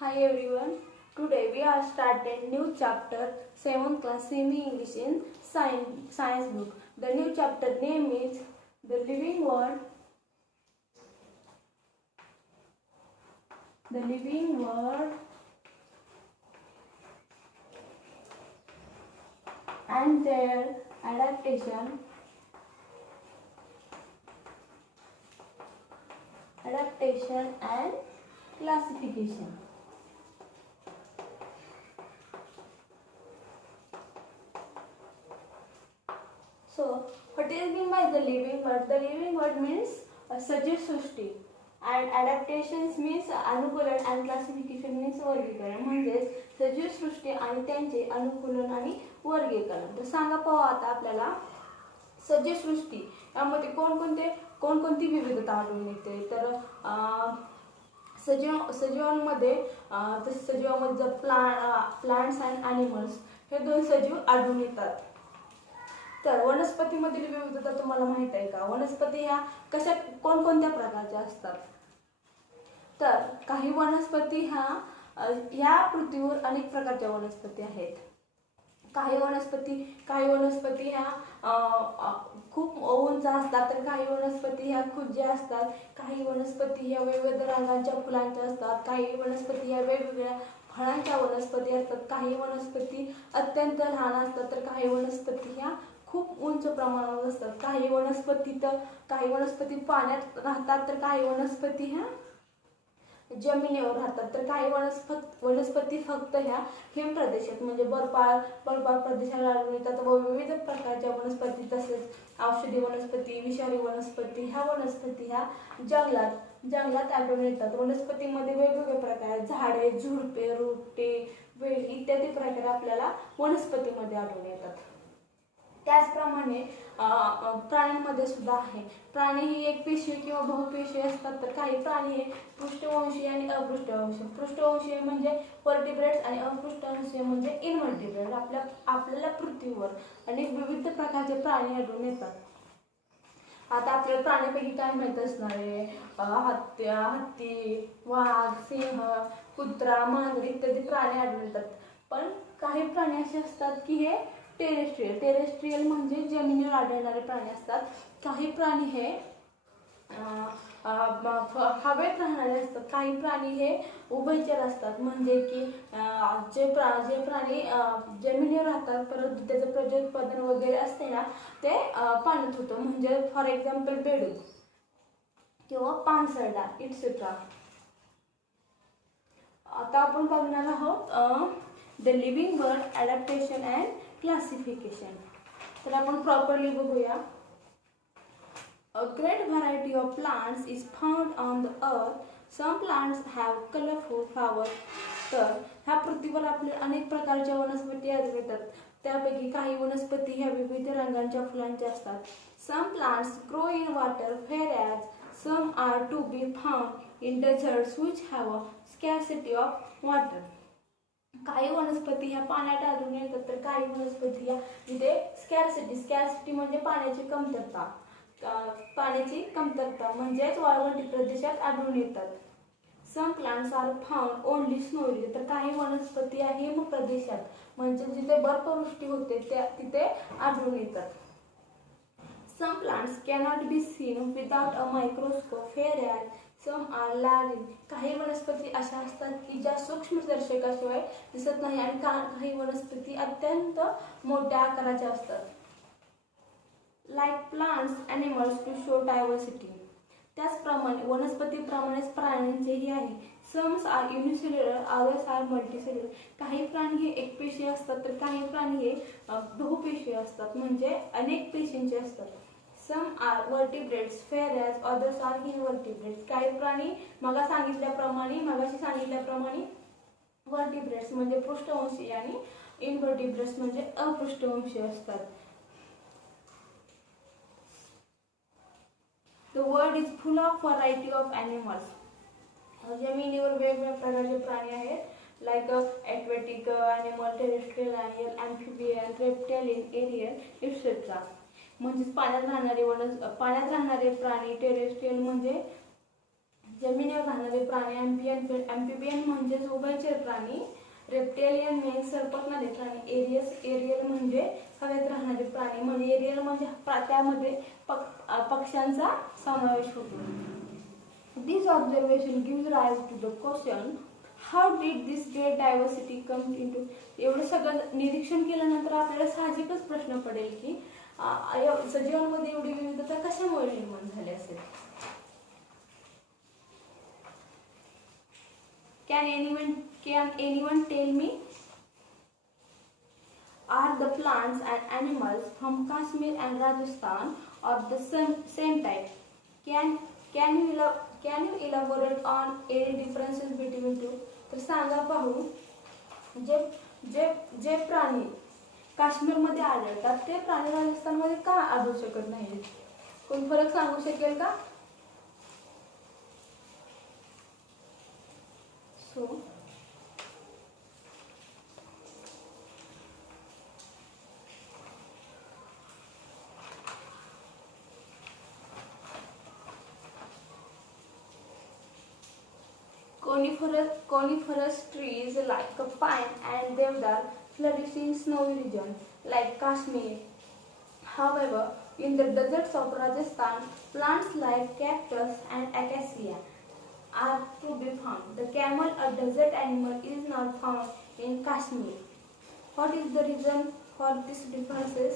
Hi everyone. Today we are starting new chapter 7th class semi English in science book. The new chapter name is The Living World. The Living World and their adaptation and classification. So, what is meant by the living world? The living world means सजीव सृष्टी and adaptations means अनुकूलन and classification means वर्गीकरण. म्हणजेच सजीव सृष्टी आणि त्यांचे अनुकूलन आणि वर्गीकरण. तर सांगा पाहू आता आपल्याला सजीव सृष्टी यामध्ये कोणकोणती विविधता आढळून येते. तर सजीवांमध्ये सजीवांमध्ये प्लांट्स अँड ॲनिमल्स हे दोन सजीव आढळून येतात. तर वनस्पतीमधील विविधता तुम्हाला माहित आहे का? वनस्पती ह्या कशा कोणकोणत्या प्रकारच्या असतात? तर काही वनस्पती ह्या पृथ्वीवर अनेक प्रकारच्या वनस्पती आहेत. काही वनस्पती ह्या खूप उंच असतात, तर काही वनस्पती ह्या खुज्या असतात. काही वनस्पती ह्या वेगवेगळ्या रंगांच्या फुलांच्या असतात. काही वनस्पती ह्या वेगवेगळ्या फळांच्या वनस्पती असतात. काही वनस्पती अत्यंत लहान असतात, तर काही वनस्पती ह्या खूप उंच प्रमाणावर असतात. काही वनस्पती पाण्यात राहतात, तर काही वनस्पती ह्या जमिनीवर राहतात. तर काही वनस्पती फक्त ह्या हिम प्रदेशात म्हणजे बर्फाळ प्रदेशात आढळून येतात. व विविध प्रकारच्या वनस्पती तसेच औषधी वनस्पती, विषारी वनस्पती ह्या वनस्पती ह्या जंगलात आढळून येतात. वनस्पतीमध्ये वेगवेगळे प्रकार झाडे, झुडपे, रोपटे, वेली इत्यादी प्रकार आपल्याला वनस्पतीमध्ये आढळून येतात. त्याचप्रमाणे प्राण्यांमध्ये सुद्धा आहे. प्राणी ही एकपेशीय किंवा बहुपेशीय असतात. तर काही प्राणी हे पृष्ठवंशीय आणि अपृष्ठवंशीय. पृष्ठवंशीय म्हणजे वर्टिब्रेट्स आणि अपृष्ठवंशीय म्हणजे इनवर्टिब्रेट. आपल्याला पृथ्वीवर अनेक विविध प्रकारचे प्राणी आढळून येतात. आता आपल्याला प्राण्यापैकी काय माहित असणार आहे? हत्ती, वाघ, सिंह, कुत्रा, मांजर इत्यादी प्राणी आढळून येतात. पण काही प्राणी असे असतात की हे टेरेस्ट्रियल म्हणजे जमिनीवर आढळणारे प्राणी असतात. काही प्राणी हे हवेत राहणारे असतात. काही प्राणी हे उभयचर असतात. म्हणजे की जे प्राणी जमिनीवर राहतात परंतु त्याचं प्रजोत्पादन वगैरे असते ना ते पाण्यात होतं. म्हणजे फॉर एक्झाम्पल बेडूक किंवा पाणसरडा इट्सेट्रा. आता आपण बघणार आहोत the living world, adaptation and classification. तर आपण प्रॉपरली बघूया. A great variety of plants is found on the earth. Some plants have colorful flowers. तर ह्या पृथ्वीवर आपल्याला अनेक प्रकारच्या वनस्पती आढळतात. त्यापैकी काही वनस्पती ह्या विविध रंगांच्या फुलांच्या असतात. Some plants grow in water, whereas some are to be found in deserts which have a scarcity of water. काही वनस्पती ह्या पाण्यात आढळून येतात, तर काही वनस्पती ह्या जिथे स्कॅर्सिटी म्हणजे पाण्याची कमतरता म्हणजेच वाळवंटी प्रदेशात आढळून येतात. Some plants are found only snowy. तर काही वनस्पती हिम प्रदेशात म्हणजे जिथे बर्फवृष्टी होते तिथे आढळून येतात. Some plants cannot be seen without a microscope, whereas some are large. काही वनस्पती अशा असतात की ज्या सूक्ष्मदर्शकाशिवाय दिसत नाही आणि काही वनस्पती अत्यंत मोठ्या आकाराच्या असतात. Like plants animals to show diversity. त्याचप्रमाणे वनस्पतीप्रमाणेच प्राण्यांचेही आहे. Somes are unicellular, others are multicellular. काही प्राणी हे एकपेशीय असतात, तर काही प्राणी हे बहुपेशीय असतात म्हणजे अनेक पेशींचे असतात. Some are vertebrates, whereas others are invertebrates. काही प्राणी मगाशी सांगितल्याप्रमाणे वर्टिब्रेट्स म्हणजे पृष्ठवंशीय आणि इनवर्टिब्रेट्स म्हणजे अपृष्ठवंशीय असतात. The world is full of variety of animals. जमिनीवर वेगवेगळ्या प्रकारचे प्राणी आहेत. Like aquatic animal, terrestrial animal, amphibian, reptilian, aerial etcetera. म्हणजेच पाण्यात राहणारे प्राणी. टेरेस्ट्रियल म्हणजे जमिनीवर राहणारे प्राणी अँफिबियन म्हणजेच उभयचर प्राणी, रेप्टेलियन म्हणजे सरपटणारे प्राणी, एरियल म्हणजे हवेत राहणारे प्राणी, म्हणजे एरियल म्हणजे त्यामध्ये पक्ष्यांचा समावेश होतो. This observation gives rise to the question, how did this great diversity come into? एवढं सगळं निरीक्षण केल्यानंतर आपल्याला साहजिकच प्रश्न पडेल की सजीवांमध्ये एवढी विविधता कशामुळे निर्माण झाली असेल. Can anyone tell me, are the plants and animals from Kashmir and Rajasthan of the same type? Can you elaborate on any differences between two? तर सांगा पाहू, जे जे जे प्राणी काश्मीरमध्ये आढळतात ते प्राणी राजस्थानमध्ये का आढळू शकत नाहीत? कोण फरक सांगू शकेल का? So coniferous trees like pine and deodar flourish in snowy regions like Kashmir. However, in the deserts of Rajasthan, plants like cactus and acacia are to be found. The camel, a desert animal, is not found in Kashmir. What is the reason for these differences?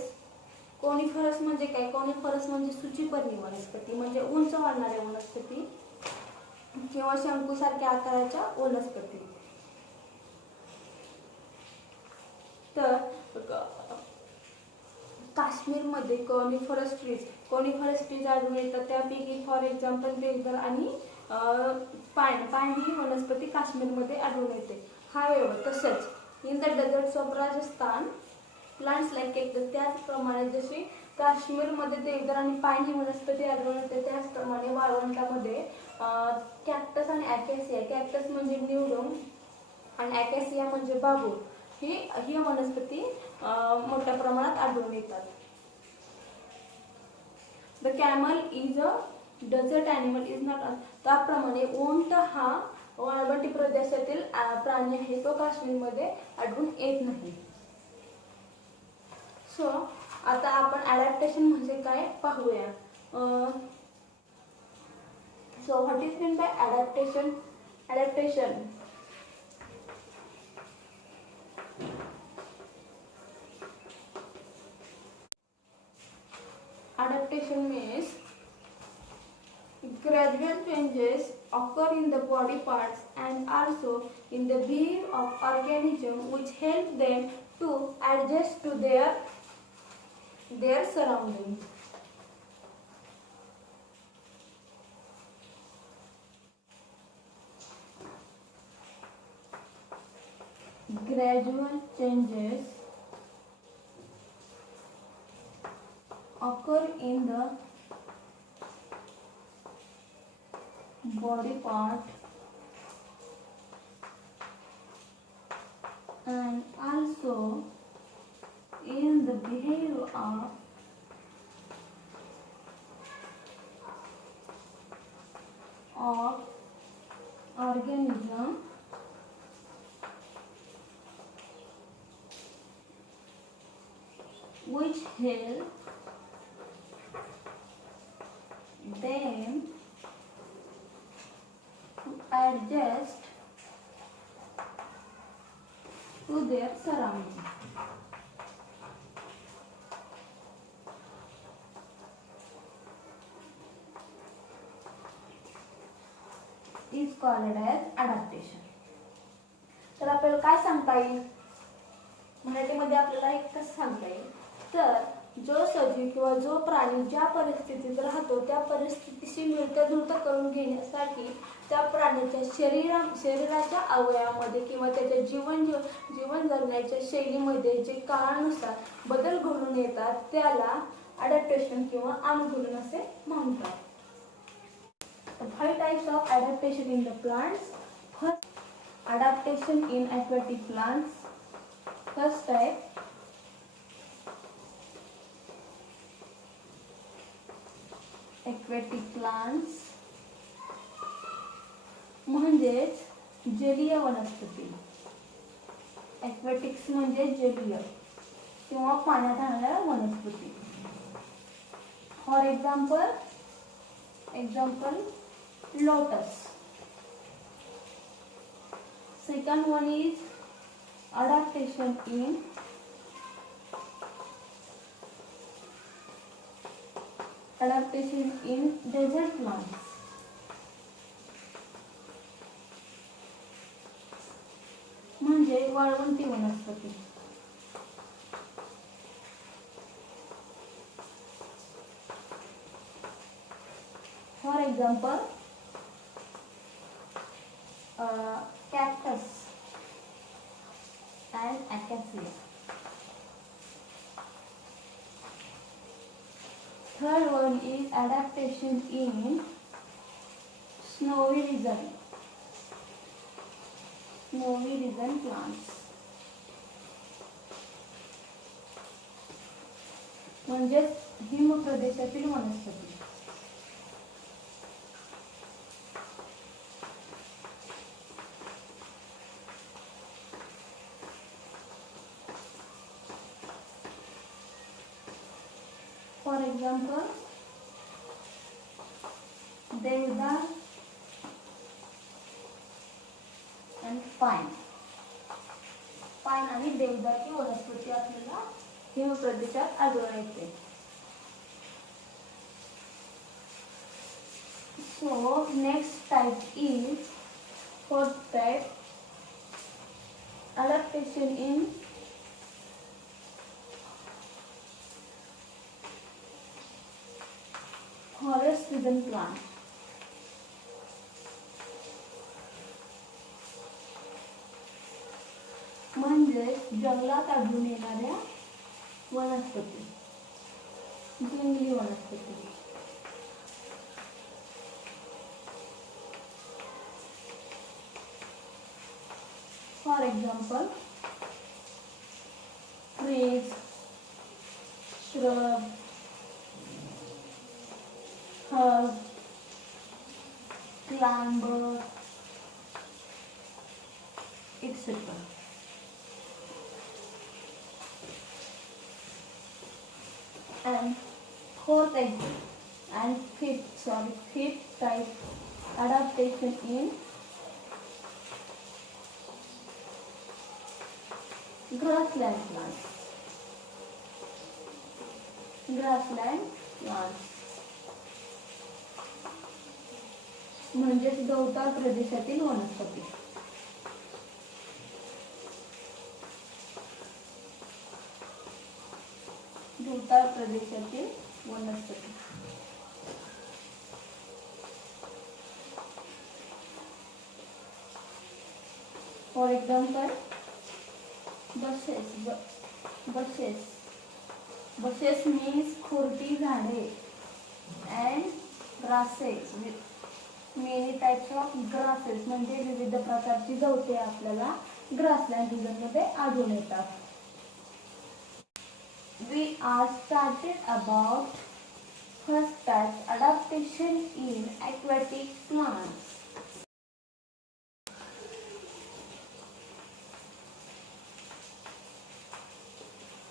Coniferous म्हणजे काय? Coniferous म्हणजे सूचीपर्णी वनस्पती, म्हणजे उंच वाढणाऱ्या वनस्पती किंवा शंकूसारख्या आकाराच्या वनस्पती. तर काश्मीरमध्ये कॉनिफरस ट्रीज आढळून येतात. त्यापैकी फॉर एक्झाम्पल देवदार आणि पाईन ही वनस्पती काश्मीरमध्ये आढळून येते. हावेवर तसंच in the desserts of Rajasthan plants like cactus, त्याचप्रमाणे जशी काश्मीरमध्ये देवदार आणि पाईन ही वनस्पती आढळून येते त्याचप्रमाणे वाळवंटामध्ये कॅक्टस आणि ॲकॅसिया, कॅक्टस म्हणजे न्यूडम आणि ॲकॅसिया म्हणजे बाबूळ, ही वनस्पती मोठ्या प्रमाणात आढळून येतात. The camel is a desert animal is not. त्याप्रमाणे उंट हा वाळवंटी प्रदेशातील प्राणी आहे, तो काश्मीरमध्ये आढळून येत नाही. सो आता आपण ॲडॅप्टेशन म्हणजे काय पाहूया. So what is mean by adaptation? Adaptation means gradual changes occur in the body parts and also in the behavior of organisms which help them to adjust to their surroundings. Gradual changes occur in the body part and also in the behavior of organism which help them to adjust to their surroundings. Is called as adaptation. तर आपल्याला काय सांगता येईल? मराठीमध्ये आपल्याला एक कसं सांगता येईल? तर जो सजीव किंवा जो प्राणी ज्या परिस्थितीत राहतो त्या परिस्थितीशी मिळतं करून घेण्यासाठी त्या प्राण्याच्या शरीराच्या अवयवामध्ये किंवा त्याच्या जीवन जगण्याच्या शैलीमध्ये जे काळानुसार बदल घडून येतात त्याला अडॅप्टेशन किंवा अनुकूलन असे म्हणतात. 5 types of adaptation in the plants. First, adaptation in aquatic plants. First type, aquatic plants. म्हणजेच जलीय वनस्पती. ॲक्वॅटिक्स म्हणजे जलीय किंवा पाण्यात राहणाऱ्या वनस्पती. For example lotus. Second one is adaptation in desert plants. म्हणजे वाळवंटी वनस्पती. For example cactus and acacia. Third one is adaptation in snowy region plants. म्हणजे हिम प्रदेशातील वनस्पती. फॉर एक्झाम्पल देवदार and पाइन आणि देवदार ही वनस्पती आपल्याला हिम प्रदेशात आढळून येते. So next type is fourth type, adaptation in forest region plant. म्हणजे जंगलात आढळून येणाऱ्या वनस्पती, जंगली वनस्पती. For example trees, shrub, herb, climber, etc. And fifth type, adaptation in grassland plants. म्हणजेच गवताळ प्रदेशातील वनस्पती. गवताळ प्रदेशातील वनस्पती. फॉर एक्झाम्पल bushes means खुरटी झाडे and grasses with many types of grasses म्हणजे विविध प्रकारची गवते आपल्याला ग्रासलँड रिजन मध्ये आढळून येतात. We are started about first type, adaptation in aquatic plants.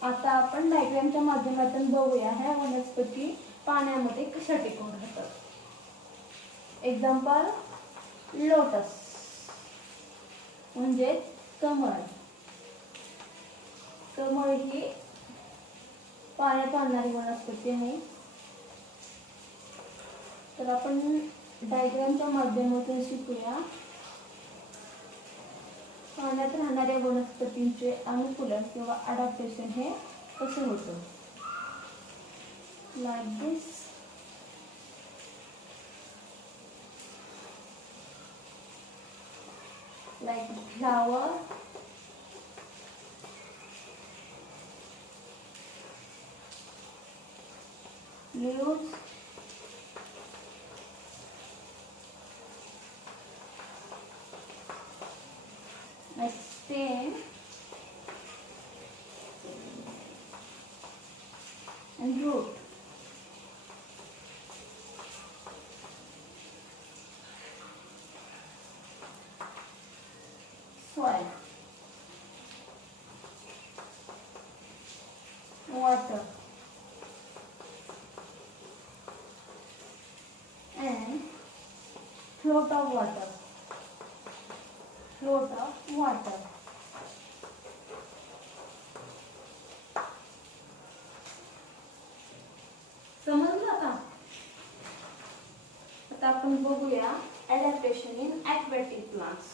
आता आपण डायग्रामच्या माध्यमातून बघूया ह्या वनस्पती पाण्यामध्ये कशा टिकून राहतात. एक्झाम्पल लोटस म्हणजे कमळ. कमळ ही पाण्यात वाढणारी वनस्पती आहे. तर आपण डायग्रामच्या माध्यमातून शिकूया पाण्यात राहणाऱ्या वनस्पतींचे अनुकूलन किंवा अडॅप्टेशन हे कसे होतं. Like this. Like flower, leaves, stem and root. water and float of water. Float of water. समजलं का? आता आपण बघूया adaptation in aquatic plants.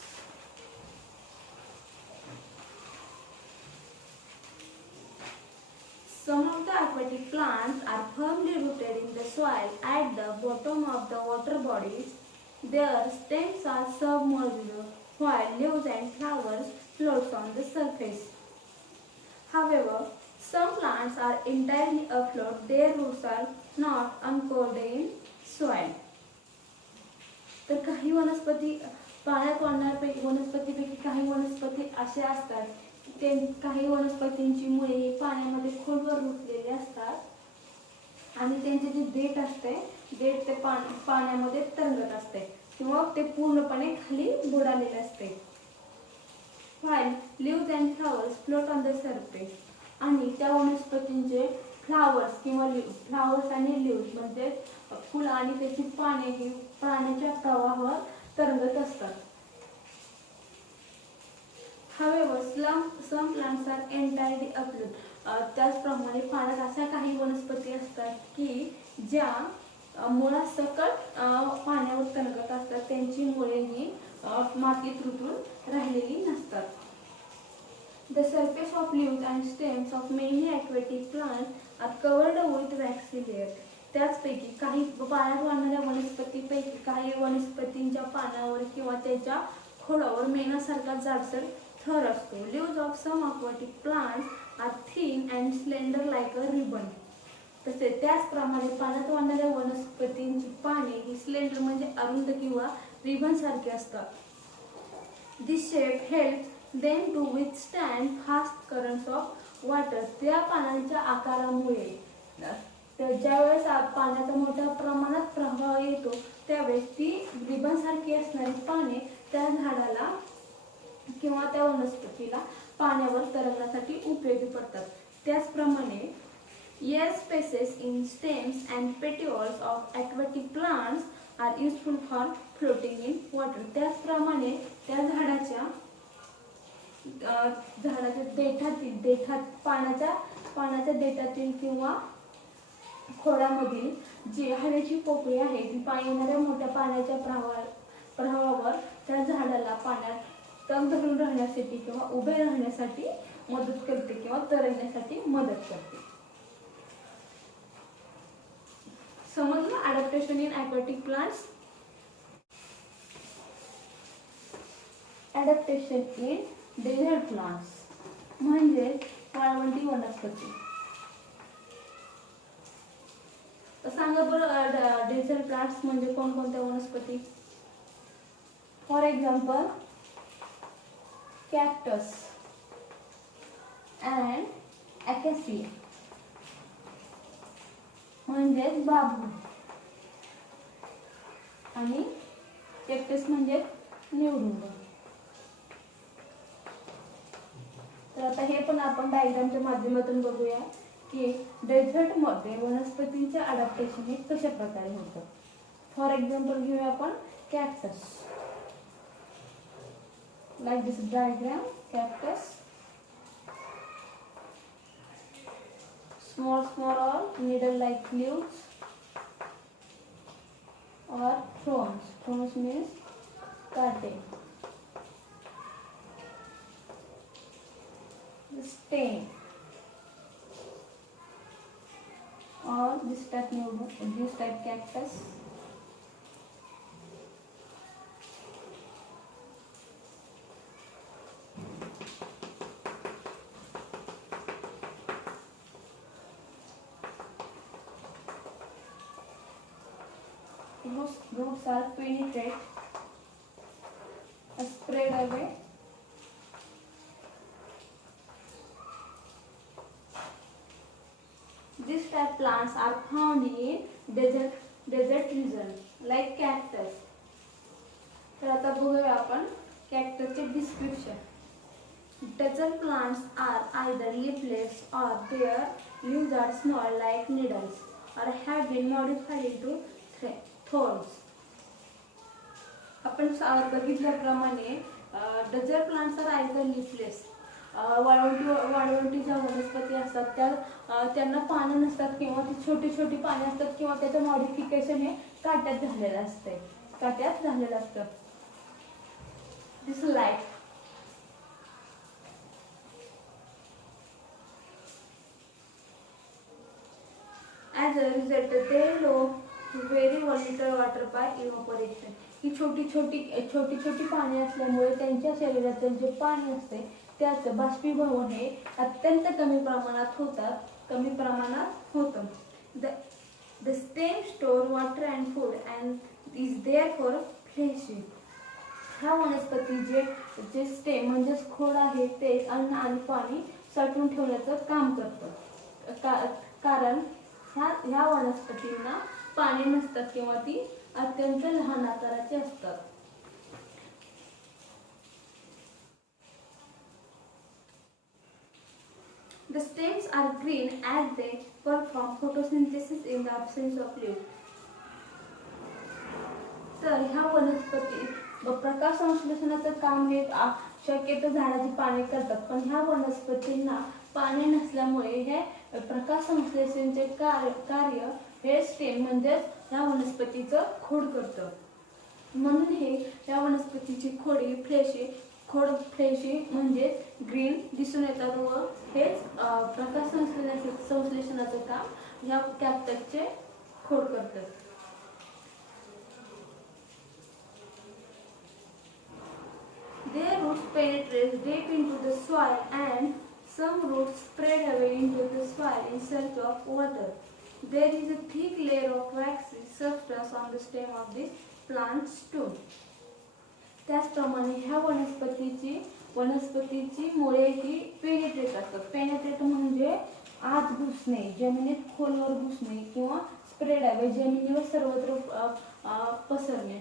Some of the aquatic plants are firmly rooted in the soil at the bottom of the water bodies. Their stems are submerged while leaves and flowers float on the surface. However, some plants are entirely afloat. Their roots are not anchored in soil. तर काही वनस्पती पाण्यात वाढणाऱ्या वनस्पतीपैकी काही वनस्पती असे असतात ते काही वनस्पतींची मुळे पाण्यामध्ये खोलवर रुतलेली असतात आणि त्यांचे जे देठ असते देठ ते पाण्यामध्ये तरंगत असते किंवा ते पूर्णपणे खाली बुडालेले असते. while leaves and flowers float on the surface. आणि त्या वनस्पतींचे फ्लावर्स किंवा फ्लावर्स आणि लिव्स म्हणजे फुलं आणि त्याची पाने ही पाण्याच्या प्रवाहावर तरंगत असतात. However, some plants are entirely afloat. त्याचप्रमाणे पाण्यात अशा काही वनस्पती असतात की ज्या मुळासकट पाण्यावर तरंगत असतात. त्यांची मुळे ही मातीत रुतून राहिलेली नसतात. The surface of leaves and stems of many aquatic plants are covered with waxy layer. त्याचपैकी काही पाण्यात वाढणाऱ्या वनस्पतीपैकी काही वनस्पतींच्या पानावर किंवा त्याच्या खोडावर मेणासारखा जाडसर थर असतो. Leaves of some aquatic plants are thin and slender like a ribbon. तसेच त्याचप्रमाणे पाण्यात वाढणाऱ्या वनस्पतींची पाने ही स्लेंडर म्हणजे अरुंद किंवा रिबन सारखी असतात. This shape helps them to withstand fast currents of water. त्या पानांच्या आकारामुळे ज्यावेळेस पाण्याचा मोठ्या प्रमाणात प्रवाह येतो त्यावेळेस ती रिबन सारखी असणारी पाने त्या झाडाला किंवा त्या वनस्पतीला पाण्यावर तरंगण्यासाठी उपयोगी पडतात. त्याचप्रमाणे air spaces in stems and petioles of aquatic plants are useful for floating in water. त्याचप्रमाणे त्या झाडाच्या देठात पाण्याच्या देठातील किंवा खोडामधील जी हवेची पोकळी आहे ती येणाऱ्या मोठ्या पाण्याच्या प्रवाहावर त्या झाडाला पाण्यात तग धरून राहण्यासाठी किंवा उभे राहण्यासाठी मदत करते किंवा तरंगण्यासाठी मदत करते. समजलं adaptation in aquatic plants. Adaptation in desert plants म्हणजे वाळवंटी वनस्पती. सांगा बरं डेझर्ट प्लांट्स म्हणजे कोणकोणत्या वनस्पती. फॉर एक्झाम्पल कॅक्टस अँड अकॅसिया म्हणजेच बांबू आणि कॅक्टस म्हणजे निवडुंग. तर आता हे पण आपण डायग्रामच्या माध्यमातून बघूया की डेझर्ट मध्ये वनस्पतींचे अडॅप्टेशन हे कशा प्रकारे होतं. फॉर एक्झाम्पल घेऊया आपण cactus. Like this diagram. Cactus small or needle like leaves or thorns. Thorns means काटे. Stem or this type cactus. Roots are penetrate, spread away. This type plants are found in desert region like cactus. तर आता बघूया आपण cactusचे description. Desert plants are either leafless or their lizards small like needles or have been modified into thorns. आपण बघितल्याप्रमाणे desert plants are either leafless. वाळवंटी ज्या वनस्पती असतात त्यांना पानं नसतात किंवा ती छोटी छोटी पाने असतात किंवा त्याचं मॉडिफिकेशन हे काट्यात झालेलं असतं. दिस light as a result they lose very little water by evaporation. ही छोटी छोटी पाने असल्यामुळे त्यांच्या शरीरातील जे पाणी असते त्याचं बाष्पीभवन हे अत्यंत कमी प्रमाणात होतं. The stem store water and food and is therefore fleshy. ह्या वनस्पती जे स्टेम म्हणजेच खोड आहे ते अन्न आणि पाणी साठवून ठेवण्याचं काम करतं. कारण ह्या वनस्पतींना पाणी नसतात किंवा ती अत्यंत लहान आकाराची असतात. The stems are green as they perform photosynthesis in the absence of leaves. तर ह्या वनस्पती प्रकाश संश्लेषणाचं काम हे शक्यतो झाडाची पाने करतात, पण ह्या वनस्पतींना पाणी नसल्यामुळे हे प्रकाश संश्लेषणाचे कार्य हे स्टेम म्हणजेच ह्या वनस्पतीचं खोड करतं. म्हणून ह्या वनस्पतीची खोड फ्लेशी म्हणजे ग्रीन दिसून येतात व हेच प्रकाश संश्लेषणाचं काम ह्या कॅक्टसचे खोड करतात. Their roots penetrate deep into the soil and some roots spread away into the soil in search of water. There is a thick layer of waxy substance on the stem of this plant too. त्याचप्रमाणे ह्या वनस्पतीची मुळे ही penetrate असतात. Penetrate म्हणजे आत घुसणे, जमिनीत खोलवर घुसणे किंवा स्प्रेड अवे जमिनीवर सर्वत्र पसरणे.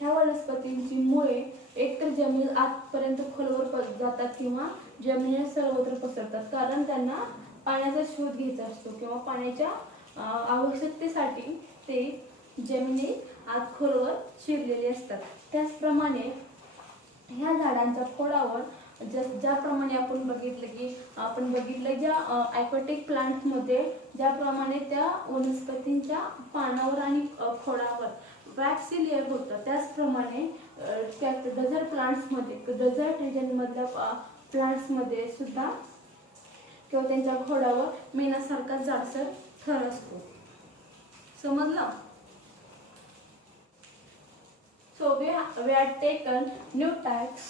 ह्या वनस्पतींची मुळे एकतर जमीन आतपर्यंत खोलवर जातात किंवा जमिनीवर सर्वत्र पसरतात, कारण त्यांना पाण्याचा शोध घ्यायचा असतो किंवा पाण्याच्या आवश्यकतेसाठी ते जमिनीत आत खोलवर शिरलेले असतात. त्याचप्रमाणे ह्या झाडांच्या खोडावर ज्याप्रमाणे आपण बघितलं ज्या ॲक्वाटिक प्लांट्समध्ये ज्याप्रमाणे त्या वनस्पतींच्या पानावर आणि खोडावर वॅक्सी लेअर होतं, त्याचप्रमाणे डेझर्ट प्लांट्समध्ये डेझर्ट रिजनमधल्या प्लांट्समध्ये सुद्धा किंवा त्यांच्या खोडावर मेणासारखा जाडसर थर असतो. समजलं? So we had taken new types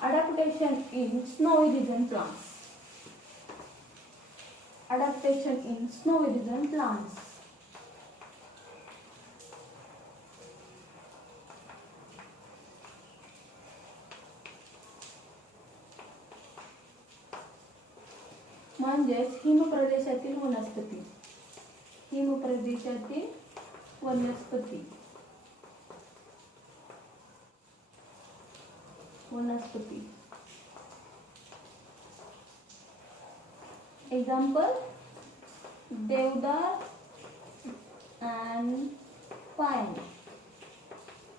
adaptation in snowy region plants. Adaptation in snowy region plants. म्हणजेच हिमप्रदेशातील वनस्पती एक्झाम्पल देवदार अँड पाईन.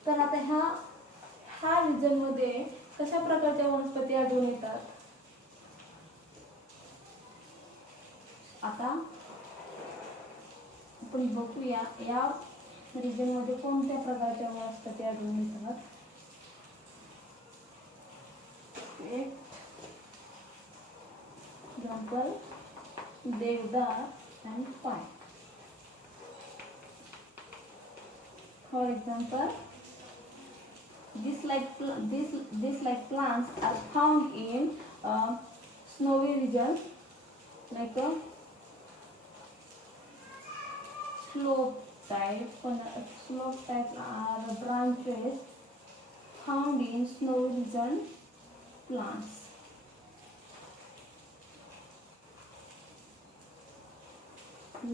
तर आता ह्या रिजन मध्ये कशा प्रकारच्या वनस्पती आढळून येतात? आता आपण बघूया या रिजन मध्ये कोणत्या प्रकारच्या वनस्पती आढळून येतात. एक्झाम्पल देवदार and pine. For example, these like plants are found in snowy regions like a slope type are branches found in snowy region plants.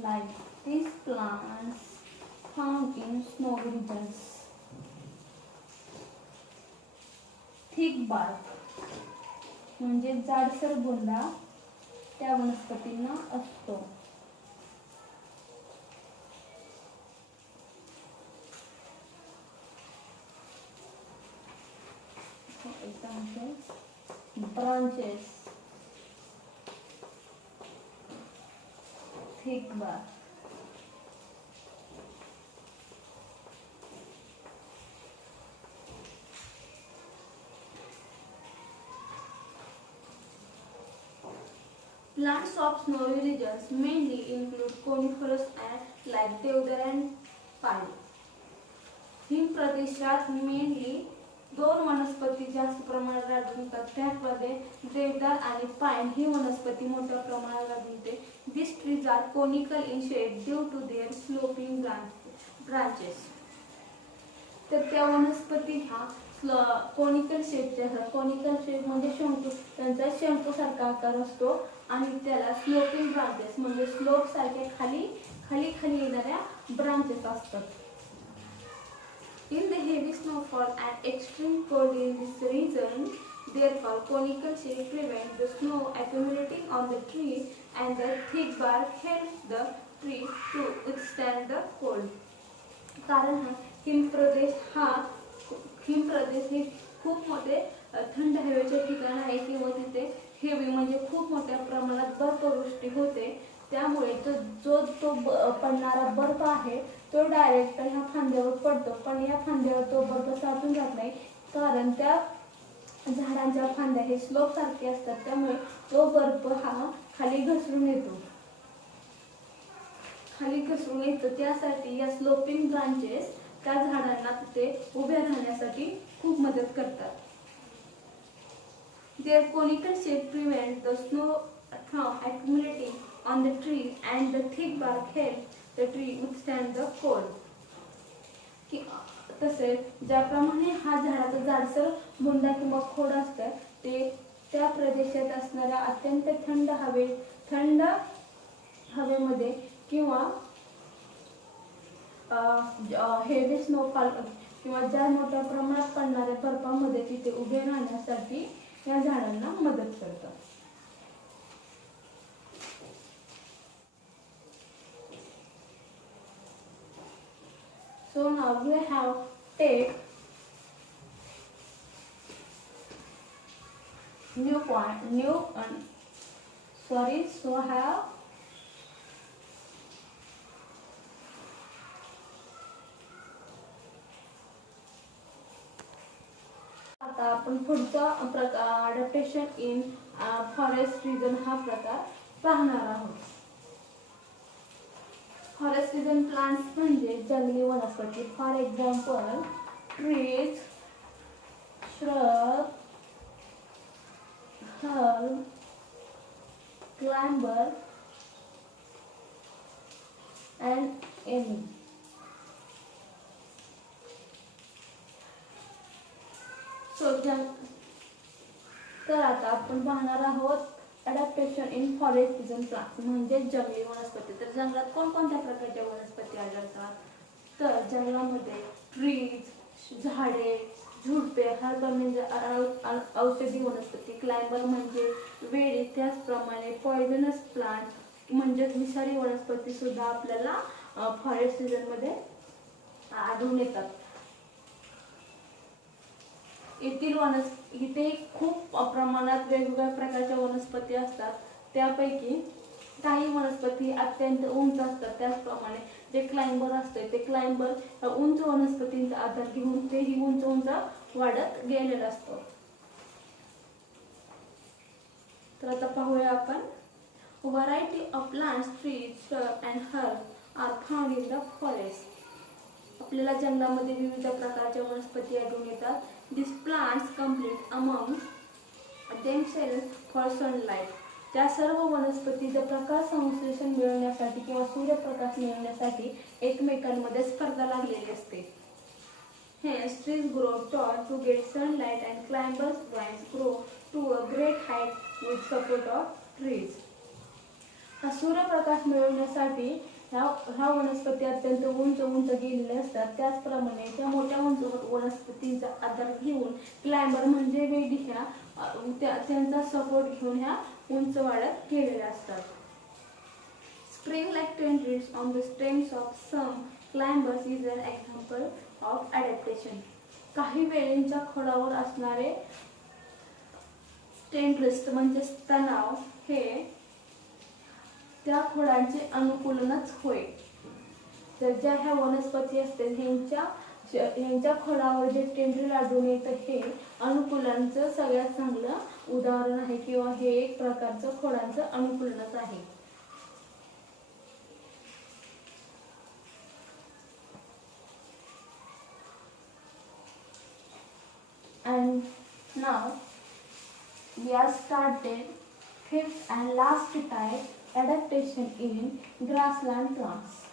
Like these plants found in snowy regions. Thick bark म्हणजे जाडसर बुंदा त्या वनस्पतींना असतो. branches, thick bark. Plants of snowy regions mainly include coniferous and like deodar and pine. हिम प्रदेशात mainly दोन वनस्पती जास्त प्रमाणात आढळतात. त्यामध्ये देवदार आणि पाईन ही वनस्पती मोठ्या प्रमाणात आढळते. These trees are conical in shape due to their sloping branches. तर त्या वनस्पती ह्या कोनिकल शेपच्या असतात. कोनिकल शेप म्हणजे शंकू, त्यांचा शंकूसारखा आकार असतो आणि त्याला स्लोपिंग ब्रांचेस म्हणजे स्लोप सारखे खाली खाली खाली येणाऱ्या ब्रांचेस असतात. In the heavy snowfall and extreme cold in this region, therefore conical shape prevents the snow accumulating on the tree and the thick bark helps the tree to withstand the cold. कारण हिमप्रदेश हे खूप मोठे थंड हवेचे ठिकाण आहे किंवा तिथे हेवी म्हणजे खूप मोठ्या प्रमाणात बर्फवृष्टी होते. त्यामुळे तो पडणारा बर्फ आहे तो डायरेक्ट ह्या फांद्यावर पडतो. पण या फांद्यावर तो बर्फ साचून जात नाही कारण त्या झाडांच्या फांद्या हे स्लोप सारखे असतात. त्यामुळे तो बर्फ हा खाली घसरून येतो. त्यासाठी या स्लोपिंग ब्रांचेस त्या झाडांना तिथे उभे राहण्यासाठी खूप मदत करतात. Their conical shape prevents the snow from accumulating on the tree and the thick bark helps the tree withstand the cold. तसेच ज्याप्रमाणे हा झाडाचा जाडसर बुंदा किंवा खोड असतं ते त्या प्रदेशात असणाऱ्या अत्यंत थंड हवेमध्ये किंवा हेवी स्नोफॉल किंवा ज्या मोठ्या प्रमाणात पडणाऱ्या बर्फामध्ये तिथे उभे राहण्यासाठी या झाडांना मदत करतात. So now we have take new point so have आता आपण पुढचा प्रकार अडॅप्टेशन इन फॉरेस्ट रिजन हा प्रकार पाहणार आहोत. फॉरेस्ट रिजन प्लांट्स म्हणजे जंगली वनस्पती. For example trees, shrub, herb, climber and any. तर आता आपण पाहणार आहोत adaptation in forest region plants म्हणजे जंगली वनस्पती. तर जंगलात कोणकोणत्या प्रकारच्या वनस्पती आढळतात? तर जंगलामध्ये ट्रीज झाडे, झुडपे, हर्ब म्हणजे औषधी वनस्पती, क्लाइंबर म्हणजे वेली, त्याचप्रमाणे पॉयझनस प्लांट म्हणजे विषारी वनस्पती सुद्धा आपल्याला फॉरेस्ट रिजन मध्ये आढळून येतात. इथे खूप प्रमाणात वेगवेगळ्या प्रकारच्या वनस्पती असतात. त्यापैकी काही वनस्पती अत्यंत उंच असतात. त्याचप्रमाणे जे क्लाइंबर असते ते क्लाइंबर उंच वनस्पतींचा आधार घेऊन तेही उंच वाढत गेलेलं असतं. तर आता पाहूया आपण variety of plants, trees, shrub and herb are found in the forest. आपल्याला जंगलामध्ये विविध प्रकारच्या वनस्पती आढळून येतात. These plants compete among themselves for sunlight. त्या सर्व वनस्पती प्रकाश संश्लेषण मिळवण्यासाठी किंवा सूर्यप्रकाश मिळवण्यासाठी एकमेकांमध्ये स्पर्धा लागलेली असते. Hence trees grow tall to get sunlight and climbers vines grow to a great height with support of trees. सूर्यप्रकाश मिळवण्यासाठी ह्या वनस्पती अत्यंत उंच गेलेल्या असतात. त्याचप्रमाणे त्या मोठ्या उंच वनस्पतींचा आधार घेऊन क्लाइंबर म्हणजे वेली त्यांचा सपोर्ट घेऊन ह्या उंच वाढत गेलेल्या असतात. Spring like tendrils on the stems of some climbers is an example of adaptation. काही वेलींच्या खोडावर असणारे टेंड्रिल्स म्हणजे तणाव हे त्या खोडांचे अनुकूलनच होय. तर ज्या ह्या वनस्पती असतील ह्यांच्या खोडावर जे टेंड्रिल आढळून येतं हे अनुकूलनाचं सगळ्यात चांगलं उदाहरण आहे किंवा हे एक प्रकारचं खोडांचं अनुकूलनच आहे. And now we are started fifth and last type, adaptation in grassland plants.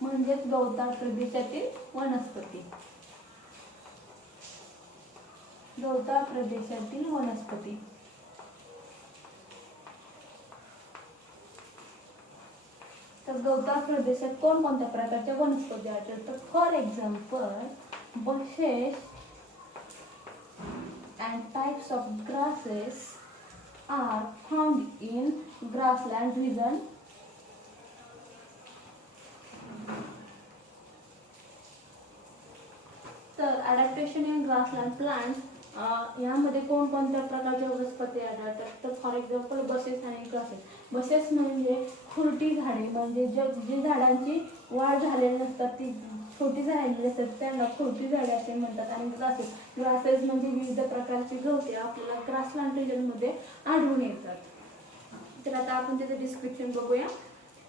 म्हणजेच गवताळ प्रदेशातील वनस्पती. गवताळ प्रदेशातील वनस्पती. तर गवताळ प्रदेशात कोणकोणत्या प्रकारच्या वनस्पती आढळतात? तर for example bushes and types of grasses are found in grassland region. तर adaptation in grassland plants यामध्ये कोणकोणत्या प्रकारच्या वनस्पती आढळतात? तर फॉर एक्झाम्पल बसेस आणि ग्रासेस. बसेस म्हणजे खुरटी झाडे, म्हणजे जी झाडांची वाढ झालेली नसतात, ती छोटी झालेली असतात त्यांना खुरटी झाडे असे म्हणतात. आणि ग्रासेस म्हणजे विविध प्रकारची गवते आपल्याला ग्रासलँड रिजनमध्ये आढळून येतात. तर आता आपण त्याचं डिस्क्रिप्शन बघूया.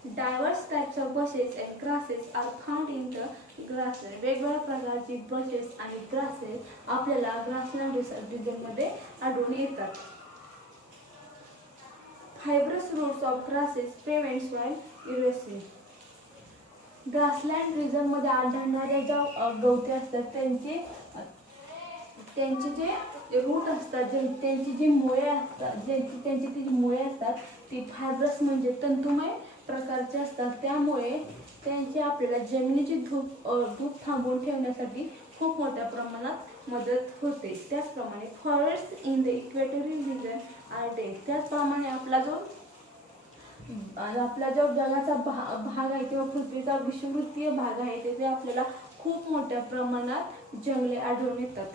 Diverse types of bushes and grasses are found in the grassland. वेगवेगळ्या प्रकारची bushes आणि grasses आपल्याला ग्रासलँड रिजनमध्ये आढळून येतात. Fibrous roots of grasses prevent soil erosion. Grassland रिजनमध्ये आढळणाऱ्या ज्या गवते असतात त्यांचे जे रूट असतात, त्यांची जी मुळे असतात, त्यांची ती मुळे असतात ती फायब्रस म्हणजे तंतुमय प्रकारचे असतात. त्यामुळे त्यांची आपल्याला जमिनीची धूप थांबवून ठेवण्यासाठी खूप मोठ्या प्रमाणात मदत होते. त्याचप्रमाणे forest in the equatorial region are dead. त्याचप्रमाणे आपला जो जगाचा भाग आहे किंवा पृथ्वीचा विषुववृत्तीय भाग आहे तिथे आपल्याला खूप मोठ्या प्रमाणात जंगले आढळून येतात.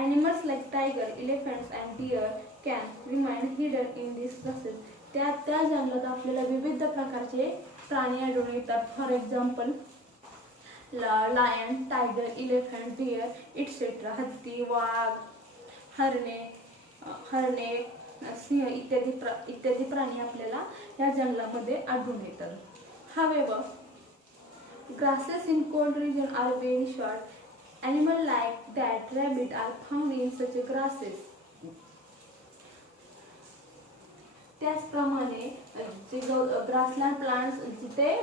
Animals like tiger, elephants and deer can remain hidden in these grasses. त्या जंगलात आपल्याला विविध प्रकारचे प्राणी आढळून येतात. For example lion, tiger, elephant, deer etcetera. हत्ती, वाघ, हरणे, सिंह इत्यादी प्राणी आपल्याला या जंगलामध्ये आढळून येतात. However, grasses in cold region are very short. Animals like that rabbit are found in such grasses. त्याचप्रमाणे जे ग्रासलँड प्लांट्स जिथे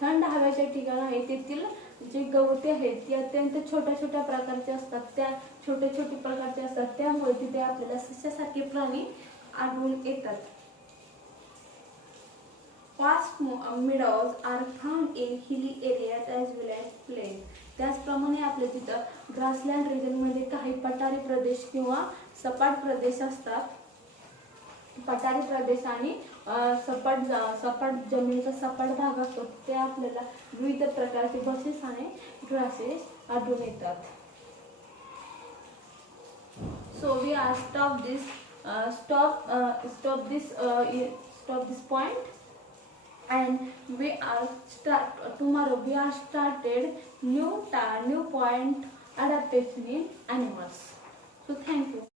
थंड हवेचे ठिकाण आहे तेथील जे गवते आहेत ते अत्यंत छोट्या प्रकारचे असतात. त्या छोटे प्रकारचे असतात त्यामुळे तिथे आपल्याला सस्यासारखे प्राणी आढळून येतात. Vast meadows are found in hilly areas as well as plains. त्याचप्रमाणे आपल्या तिथं ग्रासलँड रिजनमध्ये काही पठारी प्रदेश किंवा सपाट प्रदेश असतात. पठारी प्रदेश आणि सपाट जमिनीचा सपाट भाग असतो ते आपल्याला विविध प्रकारचे बसेस आणि ग्रासेस आढळून येतात. So we are stop this point and tomorrow we are started new point adaptation in animals. So thank you.